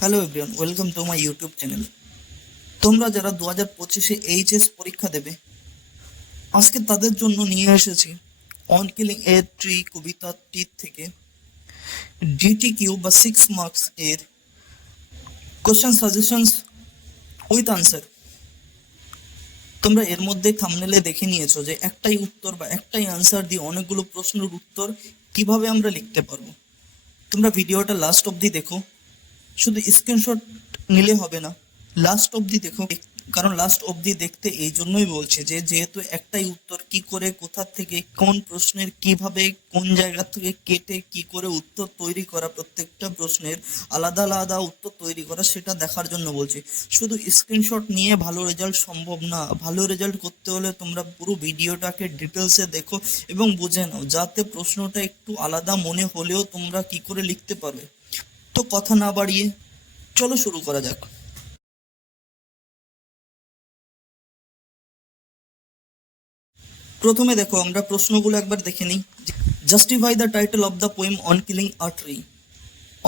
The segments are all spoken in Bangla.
Hello everyone, welcome to my YouTube channel. তোমরা যারা 2025-এ এইচএস পরীক্ষা দেবে, আজকে তাদের জন্য নিয়ে এসেছি অন কিলিং এর ট্রি কবিতাটি থেকে জিটিকিউ বা 6 মার্কস এর কোশ্চেন সাজেশনস উইথ আনসার। তোমরা এর মধ্যে থাম্বনেলে দেখে নিয়েছো যে একটাই উত্তর বা একটাই আনসার দিয়ে অনেকগুলো প্রশ্নের উত্তর কিভাবে আমরা লিখতে পারবো। তোমরা ভিডিওটা লাস্ট অবধি দেখো, শুধু স্ক্রিনশট নিলে হবে না, লাস্ট অবধি দেখো। কারণ লাস্ট অবধি দেখতে এই জন্যই বলছে যে যেহেতু একটাই উত্তর, কি করে, কোথা থেকে, কোন প্রশ্নের কিভাবে, কোন জায়গা থেকে কেটে কি করে উত্তর তৈরি করা, প্রত্যেকটা প্রশ্নের আলাদা আলাদা উত্তর তৈরি করা, সেটা দেখার জন্য বলছি। শুধু স্ক্রিনশট নিয়ে ভালো রেজাল্ট সম্ভব না। ভালো রেজাল্ট করতে হলে তোমরা পুরো ভিডিওটাকে ডিটেলসে দেখো এবং বুঝে নাও, যাতে প্রশ্নটা একটু আলাদা মনে হলেও তোমরা কি করে লিখতে পারবে। তো কথা না বাড়িয়ে চলো শুরু করা যাক। প্রথমে দেখো, আমরা প্রশ্নগুলো একবার দেখে নিই। Justify the title of the poem on killing a tree.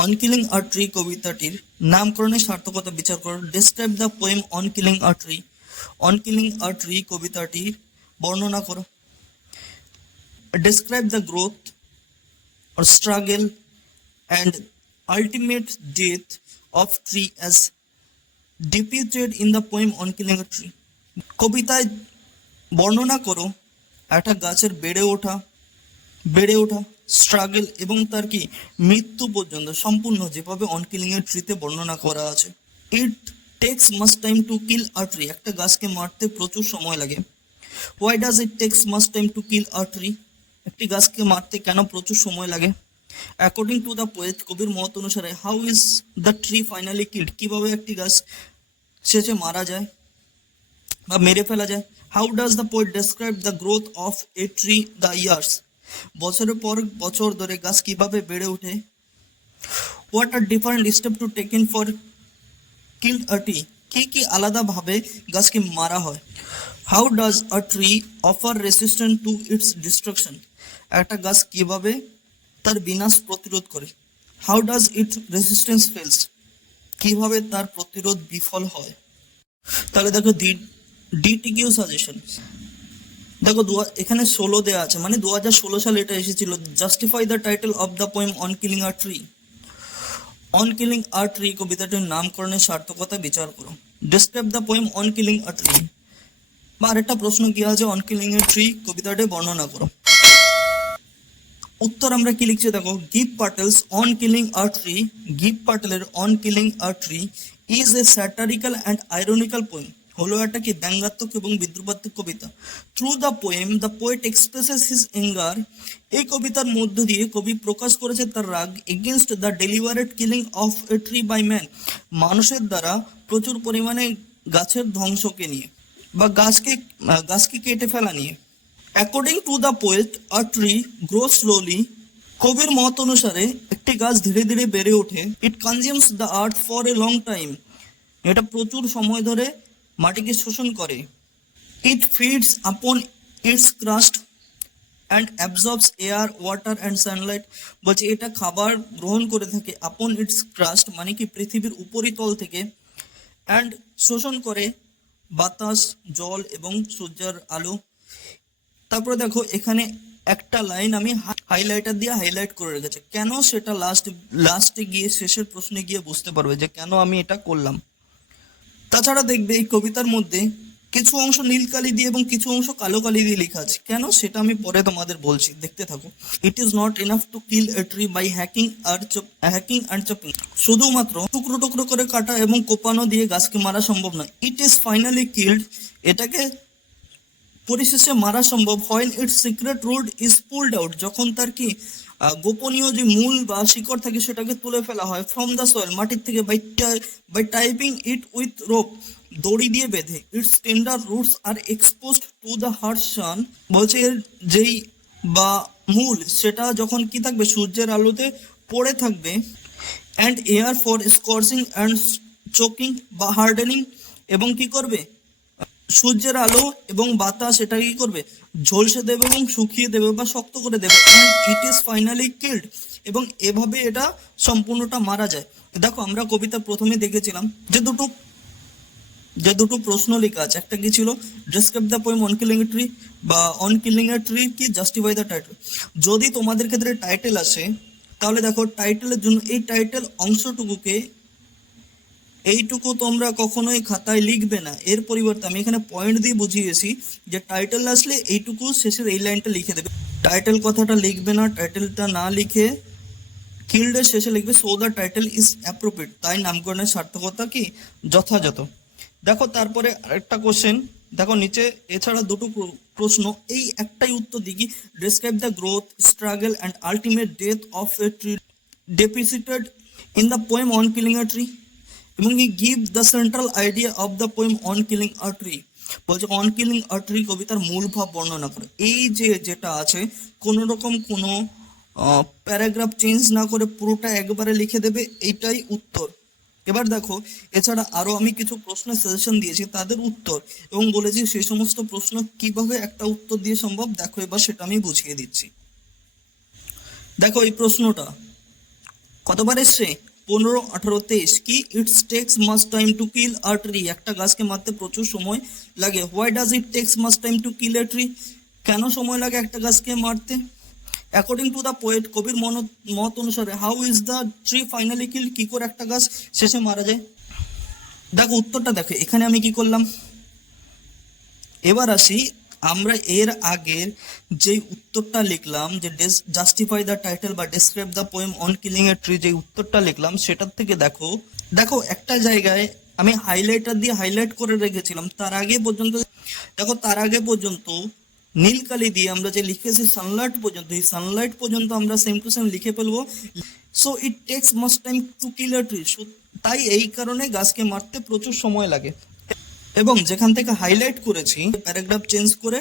On killing a tree কবিতাটির নামকরণের সার্থকতা বিচার করো। Describe the poem on killing a tree. On killing a tree কবিতাটির বর্ণনা করো। Describe the growth or struggle and ultimate death of tree as depicted in the poem on killing a tree. কবিতায় বর্ণনা করো একটা গাছের বেড়ে ওঠা স্ট্রাগল এবং তার কি মৃত্যু পর্যন্ত সম্পূর্ণ যেভাবে অন কিলিং এর ট্রিতে বর্ণনা করা আছে। It takes much time to kill a tree. একটা গাছকে মারতে প্রচুর সময় লাগে। Why does it takes much time to kill a tree? একটি গাছকে মারতে কেন প্রচুর সময় লাগে? অ্যাকর্ডিং টু দ্য পোয়েট, কবির মত অনুসারে, how is the tree finally killed? কিভাবে একটি গাছ শেষে মারা যায় বা মেরে ফেলা যায়? How does the poet describe the growth of a tree the years? বছরের পর বছর ধরে গাছ কিভাবে বেড়ে ওঠে? What are different step to taken for kill a tree? কি কি আলাদাভাবে গাছকে মারা হয়? How does a tree offer resistance to its destruction? একটা গাছ কিভাবে তার বিনাশ প্রতিরোধ করে? How does it resistance fails? কিভাবে তার প্রতিরোধ বিফল হয়? তাহলে দেখো ডিটিকিউ সাজেশন। দেখো এখানে 16 দেওয়া আছে, মানে 2016 সালে এটা এসেছিল। Justify the title of the poem on killing a tree. On killing a tree কবিতাটির নামকরণের সার্থকতা বিচার করো। Describe the poem on killing a tree. বা আরেকটা প্রশ্ন কি আছে, অন কিলিং এ ট্রি কবিতাটি বর্ণনা করো। উত্তর আমরা কি লিখছি দেখো, Gieve Patel's on killing a tree. Gieve পাটেলের on killing a tree is a satirical and ironical poem. হলো একটা কি ব্যঙ্গাত্মক এবং বিদ্রুপাত্মক কবিতা। Through the poem the poet expresses his anger. এই কবিতার মধ্য দিয়ে কবি প্রকাশ করেছে তার রাগ against the deliberate killing of a tree by man. মানুষের দ্বারা প্রচুর পরিমাণে গাছের ধ্বংসকে নিয়ে বা গাছকে কেটে ফেলা নিয়ে। According to the poet, a tree grow slowly. কবির মত অনুসারে একটি গাছ ধীরে ধীরে বেড়ে ওঠে। It consumes the earth for a long time. এটা প্রচুর সময় ধরে মাটিকে শোষণ করে। It feeds upon its crust and absorbs air, water and sunlight. বলছে এটা খাবার গ্রহণ করে থাকে আপন ইটস ক্রাস্ট, মানে কি পৃথিবীর উপরিতল থেকে, অ্যান্ড শোষণ করে বাতাস, জল এবং সূর্যের আলো। তারপরে দেখো এখানে একটা লাইন আমি হাইলাইটার দিয়ে হাইলাইট করে রেখেছি, কেন সেটা লাস্টে গিয়ে শেষের প্রশ্নে গিয়ে বুঝতে পারবে যে কেন আমি এটা করলাম। তাছাড়া দেখবে এই কবিতার মধ্যে কিছু অংশ নীল কালি দিয়ে এবং কিছু অংশ কালো কালি দিয়ে লেখা আছে। কেন সেটা আমি পরে তোমাদের বলছি, দেখতে থাকো। It is not enough to kill a tree by hacking and chopping. শুধুমাত্র টুকরো টুকরো করে কাটা এবং কোপানো দিয়ে গাছকে মারা সম্ভব নয়। It is finally killed. এটাকে পরিশেষে মারা সম্ভব when its secret root is pulled out. যখন তার কি গোপনীয় যে মূল বা শিকড় থাকে সেটাকে তুলে ফেলা হয় ফ্রম দ্য সয়েল, মাটির থেকে, by typing it with rope, দড়ি দিয়ে বেঁধে। Its tender roots are exposed to the hard sun. বলছে এর যেই বা মূল সেটা যখন কি থাকবে, সূর্যের আলোতে পড়ে থাকবে। And air for scorching and choking বা হার্ডেনিং, এবং কি করবে, সূর্যের আলো এবং বাতাস এটা কি করবে, ঝলসে দেবে এবং শুকিয়ে দেবে বা শক্ত করে দেবে। And it is finally killed, এবং এভাবে এটা সম্পূর্ণটা মারা যায়। দেখো আমরা কবিতা প্রথমে দেখেছিলাম যে দুটো প্রশ্ন লেখা আছে, একটা কি ছিল describe the poem on killing a tree বা অন কিলিং এ ট্রি কি জাস্টিফাই দ্য টাইটেল। যদি তোমাদের ক্ষেত্রে টাইটেল আসে তাহলে দেখো টাইটেলের জন্য এই টাইটেল অংশটুকুকে এইটুকু তোমরা কখনোই খাতায় লিখবে না, এর পরিবর্তে আমি এখানে পয়েন্ট দিয়ে বুঝিয়েছি যে টাইটেল আসলে এইটুকু শেষের এই লাইনটা লিখে দেবে। টাইটেল কথাটা লিখবে না, টাইটেলটা না লিখে কিল্ডের শেষে লিখবে so the title is appropriate, তাই নামকরণের সার্থকতা কি যথাযথ। দেখো তারপরে আরেকটা কোশ্চেন, দেখো নিচে এছাড়া দুটো প্রশ্ন, এই একটাই উত্তর দিই কি describe the growth struggle and ultimate death of a tree depicted in the poem on killing a tree, এবং কি give the central idea of the poem on killing a tree. বলছে অন কিলিং আ ট্রি কবিতার মূল ভাব বর্ণনা করে। এই যে যেটা আছে কোনো রকম কোনো প্যারাগ্রাফ চেঞ্জ না করে পুরোটা একবারে লিখে দেবে, এইটাই উত্তর। এবার দেখো এছাড়া আরো আমি কিছু প্রশ্নের সাজেশন দিয়েছি তাদের উত্তর, এবং বলেছি সেই সমস্ত প্রশ্ন কিভাবে একটা উত্তর দিয়ে সম্ভব, দেখো এবার সেটা আমি বুঝিয়ে দিচ্ছি। দেখো এই প্রশ্নটা কতবার এসছে 15, 18, 23 কি its takes much time to kill a tree, একটা গাছকে মারতে প্রচুর সময় লাগে। Why does it takes much time to kill a tree, কেন সময় লাগে একটা গাছকে মারতে। অ্যাকর্ডিং টু দ্য পোয়েট, কবির মত অনুসারে how is the tree finally kill, কি করে একটা গাছ শেষে মারা যায়। দেখো উত্তরটা দেখো এখানে আমি কি করলাম। এবার আসি আমরা এর আগের যে উত্তরটা লিখলাম যে জাস্টিফাই দ্য টাইটেল বা describe the poem on killing a tree, যে উত্তরটা লিখলাম সেটার থেকে দেখো দেখো একটা জায়গায় আমি হাইলাইটার দিয়ে হাইলাইট করে রেখেছিলাম, তার আগে পর্যন্ত দেখো তার আগে পর্যন্ত নীল কালি দিয়ে আমরা যে লিখেছি সানলাইট পর্যন্ত, এই সানলাইট পর্যন্ত আমরা সেম টু সেম লিখে ফেলবো। So it takes much time to kill a tree, তাই এই কারণে গাছকে মারতে প্রচুর সময় লাগে। এবং যেখান থেকে হাইলাইট করেছি প্যারাগ্রাফ চেঞ্জ করে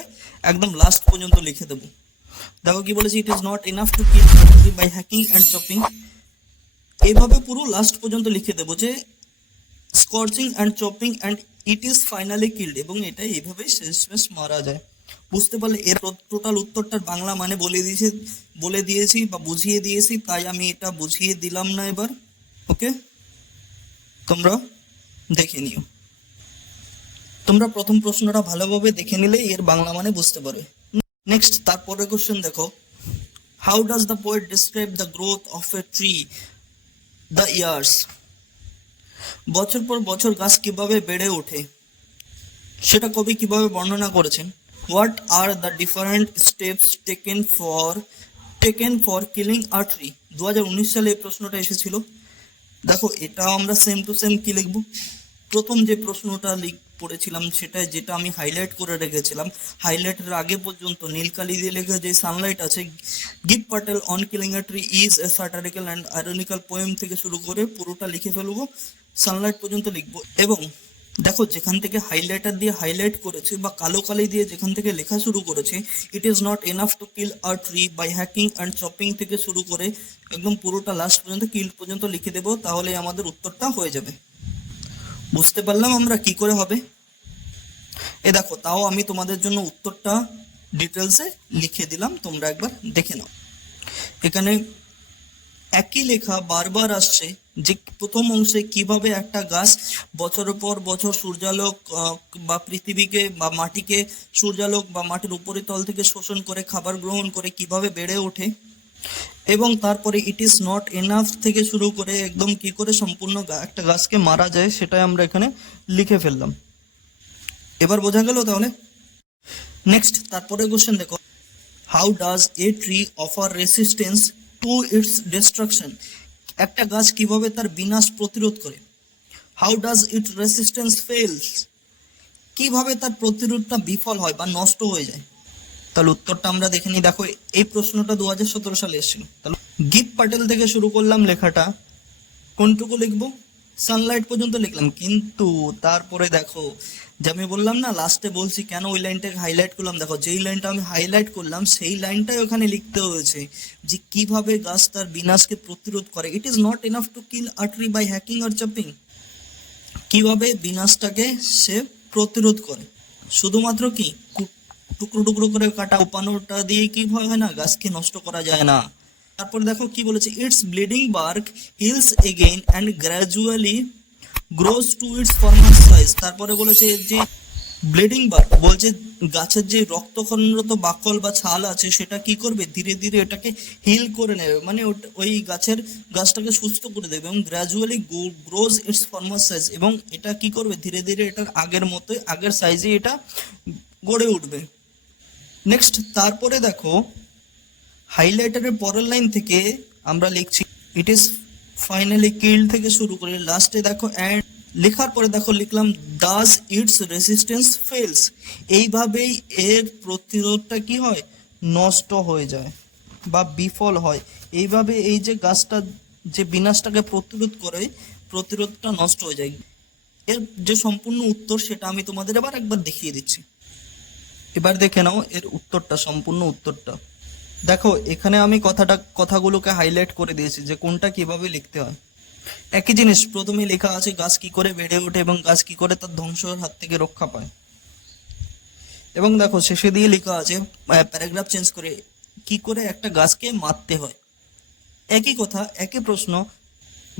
একদম লাস্ট পর্যন্ত লিখে দেবো। দেখো কি বলেছি, it is not enough to kill by hacking and chopping, এইভাবে পুরো লাস্ট পর্যন্ত লিখে দেবো যে scorching and chopping and it is finally killed, এবং এটা এইভাবেই শেষমেশ মারা যায়। বুঝতে পারলে এর টোটাল উত্তরটার বাংলা মানে বলে দিয়েছি বা বুঝিয়ে দিয়েছি, তাই আমি এটা বুঝিয়ে দিলাম না এবার। ওকে, তোমরা দেখে নিও। তোমরা প্রথম প্রশ্নটা ভালোভাবে দেখে নিলে এর বাংলা মানে বুঝতে পারবে। নেক্সট তারপরে কোশ্চেন দেখো, how does the poet describe the growth of a tree the years, বছর পর বছর গাছ কিভাবে বেড়ে ওঠে সেটা কবি কিভাবে বর্ণনা করেছেন। What are the different steps taken for killing a tree, 2019 সালে এই প্রশ্নটা এসেছিল। দেখো এটা আমরা সেম টু সেম কি লিখবো, প্রথম যে প্রশ্নটা পড়েছিলাম সেটা যেটা আমি হাইলাইট করে রেখেছিলাম, হাইলাইটের আগে পর্যন্ত নীলকালি দিয়ে লেখা যে সানলাইট আছে, Gieve Patel on killing a tree is a satirical and ironical poem থেকে শুরু করে পুরোটা লিখে ফেলবো, সানলাইট পর্যন্ত লিখবো। এবং দেখো যেখান থেকে হাইলাইটার দিয়ে হাইলাইট করেছে বা কালো কালি দিয়ে যেখান থেকে লেখা শুরু করেছে, it is not enough to kill a tree by hacking and chopping থেকে শুরু করে একদম পুরোটা লাস্ট পর্যন্ত কিল পর্যন্ত লিখে দেবো, তাহলে আমাদের উত্তরটা হয়ে যাবে। বুঝতে পারলাম আমরা কি করে হবে। এ দেখো তাও আমি তোমাদের জন্য উত্তরটা ডিটেলসে লিখে দিলাম, তোমরা একবার দেখে নাও। এখানে একই লেখা বারবার আসছে যে প্রথম অংশে কিভাবে একটা গাছ বছরের পর বছর সূর্যালোক বা পৃথিবীকে বা মাটিকে সূর্যালোক বা মাটির উপরিতল থেকে শোষণ করে খাবার গ্রহণ করে কিভাবে বেড়ে ওঠে, এবং তারপরে ইট ইজ নট এনাফ থেকে শুরু করে একদম কি করে সম্পূর্ণ একটা গাছকে মারা যায় সেটাই আমরা এখানে লিখে ফেললাম। এবার বোঝা গেল তাহলে। নেক্সট তারপরে কোশ্চেন দেখো, how does a tree offer resistance to its destruction, একটা গাছ কিভাবে তার বিনাশ প্রতিরোধ করে। How does it resistance fails, কিভাবে তার প্রতিরোধটা বিফল হয় বা নষ্ট হয়ে যায়। তাহলে উত্তরটা আমরা দেখে নিই। দেখো এই প্রশ্নটা 2017 সালে এসেছিল। তাহলে গিভ প্যাটেল থেকে শুরু করলাম লেখাটা, কোনটুকু লিখবো, সানলাইট পর্যন্ত লিখলাম, কিন্তু তারপরে দেখো যে আমি বললাম না লাস্টে বলছি কেন ওই লাইনটাকে হাইলাইট করলাম, দেখো যেই লাইনটা আমি হাইলাইট করলাম সেই লাইনটাই ওখানে লিখতে হয়েছে যে কিভাবে গাছ তার বিনাশকে প্রতিরোধ করে। It is not enough to kill a tree by hacking or chopping, কিভাবে বিনাশটাকে সে প্রতিরোধ করে, শুধুমাত্র কি টুকরো টুকরো করে কাটা উপানোটা দিয়ে কি হয় না, গাছকে নষ্ট করা যায় না। তারপরে দেখো কি বলেছে, its bleeding bark heals again and gradually grows to its former size. তারপরে বলেছে যে ব্লিডিং বার্ক বলছে গাছের যে রক্তক্ষরণরত বাকল বা ছাল আছে সেটা কি করবে, ধীরে ধীরে এটাকে হিল করে নেবে, মানে ওই গাছটাকে সুস্থ করে দেবে, এবং gradually grows it's former size, এবং এটা কি করবে, ধীরে ধীরে এটার আগের মতোই আগের সাইজে এটা গড়ে উঠবে। নেক্সট তারপরে দেখো হাইলাইটারের পরের লাইন থেকে আমরা লিখছি ইট ইজ ফাইনালি কিল্ড থেকে শুরু করে লাস্টে দেখো অ্যান্ড লেখার পরে দেখো লিখলাম ডাজ ইটস রেসিস্টেন্স ফেলস। এইভাবেই এর প্রতিরোধটা কি হয়, নষ্ট হয়ে যায় বা বিফল হয়। এইভাবে এই যে গাছটা যে বিনাশটাকে প্রতিরোধ করে, প্রতিরোধটা নষ্ট হয়ে যায়। এর যে সম্পূর্ণ উত্তর সেটা আমি তোমাদের এবার একবার দেখিয়ে দিচ্ছি। এবার দেখে নাও এর উত্তরটা, সম্পূর্ণ উত্তরটা। দেখো এখানে আমি কথাগুলোকে হাইলাইট করে দিয়েছি যে কোনটা কিভাবে লিখতে হয়। একই জিনিস প্রথমে লেখা আছে গাছ কি করে বেড়ে ওঠে এবং গাছ কি করে তার ধ্বংসের হাত থেকে রক্ষা পায়, এবং দেখো শেষে দিয়ে লেখা আছে প্যারাগ্রাফ চেঞ্জ করে কি করে একটা গাছকে মারতে হয়। একই কথা, একই প্রশ্ন,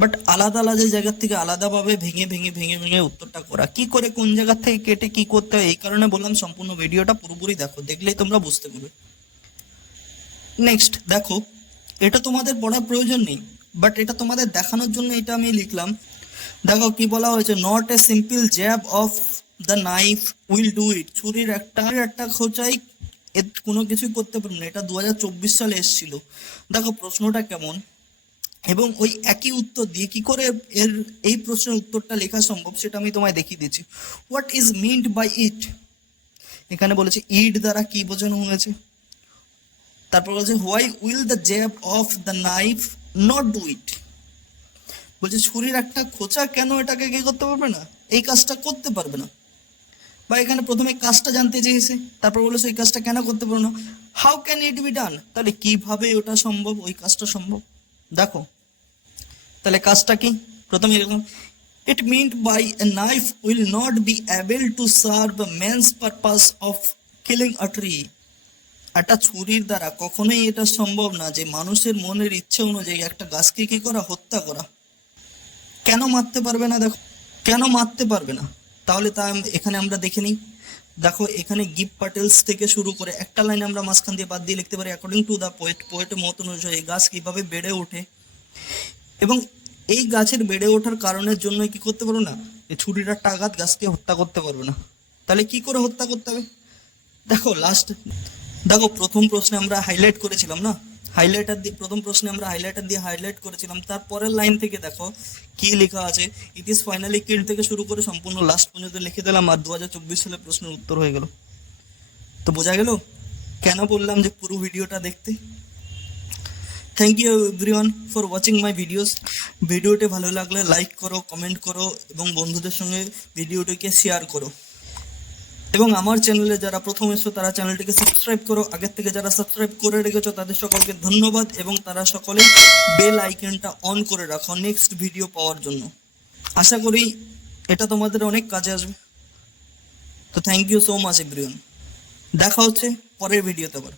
বাট আলাদা আলাদা জায়গার থেকে আলাদাভাবে ভেঙে ভেঙে ভেঙে ভেঙে উত্তরটা করা, কি করে কোন জায়গা থেকে কেটে কি করতে হয়। এই কারণে বললাম সম্পূর্ণ ভিডিওটা পুরোপুরি দেখো, দেখলেই তোমরা বুঝতে পারবে। নেক্সট দেখো, এটা তোমাদের পড়ার প্রয়োজন নেই, বাট এটা তোমাদের দেখানোর জন্য এটা আমি লিখলাম। দেখো কি বলা হয়েছে, not a simple jab of the knife will do it. ছুরির একটা খোঁচাই কোনো কিছুই করতে পারবে না। এটা 2024 সালে এসেছিল। দেখো প্রশ্নটা কেমন, এবং ওই একই উত্তর দিয়ে কি করে এই প্রশ্নের উত্তরটা লেখা সম্ভব সেটা আমি তোমায় দেখিয়ে দিচ্ছি। হোয়াট ইজ মিন্ড বাই ইট, এখানে বলেছে ইট দ্বারা কি বোঝানো হয়েছে। তারপর বলছে why will the jab of the knife not do it, বলছে ছুরির একটা খোঁচা কেন এটাকে কি করতে পারবে না, এই কাজটা করতে পারবে না। বা এখানে প্রথমে কাজটা জানতে চেয়েছে, তারপর বলেছে এই কাজটা কেন করতে পারবে না, how can it be done, তাহলে কিভাবে ওটা সম্ভব, ওই কাজটা সম্ভব। দেখো তাহলে কাজটা কি, প্রথমে এরকম it mint by a knife will not be able to serve men's purpose of killing a tree. একটা ছুরির দ্বারা কখনোই এটা সম্ভব না যে মানুষের মনের ইচ্ছে অনুযায়ী একটা গাছকে কি করা, হত্যা করা। কেন মারতে পারবে না, দেখো কেন মারতে পারবে না, তাহলে তা এখানে আমরা দেখে নিই। দেখো এখানে গিব প্যাটেলস থেকে শুরু করে একটা লাইন আমরা মাঝখান দিয়ে বাদ দিয়ে লিখতে পারি অ্যাকর্ডিং টু দ্য পোয়েটের মত অনুযায়ী গাছ কিভাবে বেড়ে ওঠে, এবং এই গাছের বেড়ে ওঠার কারণের জন্য কি করতে পারবো না, এই ছুরির একটা আঘাত গাছকে হত্যা করতে পারবে না। তাহলে কি করে হত্যা করতে হবে, দেখো প্রথম প্রশ্নে আমরা হাইলাইট করেছিলাম না, প্রথম প্রশ্নে আমরা হাইলাইট করেছিলাম। তারপরের লাইন থেকে দেখো কি লেখা আছে, ইট ইজ ফাইনালি কিল্ড থেকে শুরু করে সম্পূর্ণ লাস্ট পর্যন্ত লিখে দিলাম, আর 2024 সালের প্রশ্নের উত্তর হয়ে গেল। তো বোঝা গেল কেন বললাম যে পুরো ভিডিওটা দেখতে। Thank you everyone for watching my videos. ভিডিওটি ভালো লাগলে লাইক করো, কমেন্ট করো, এবং বন্ধুদের সঙ্গে ভিডিওটিকে শেয়ার করো। এবং আমার চ্যানেলে যারা প্রথম এসো তারা চ্যানেলটিকে সাবস্ক্রাইব করো। আগের থেকে যারা সাবস্ক্রাইব করে রেখেছো তাদের সকলকে ধন্যবাদ, এবং তারা সকলে বেল আইকনটা অন করে রাখো নেক্সট ভিডিও পাওয়ার জন্য। আশা করি এটা তোমাদের অনেক কাজে আসবে। তো thank you so much everyone, দেখা হচ্ছে পরের ভিডিওতে আবার।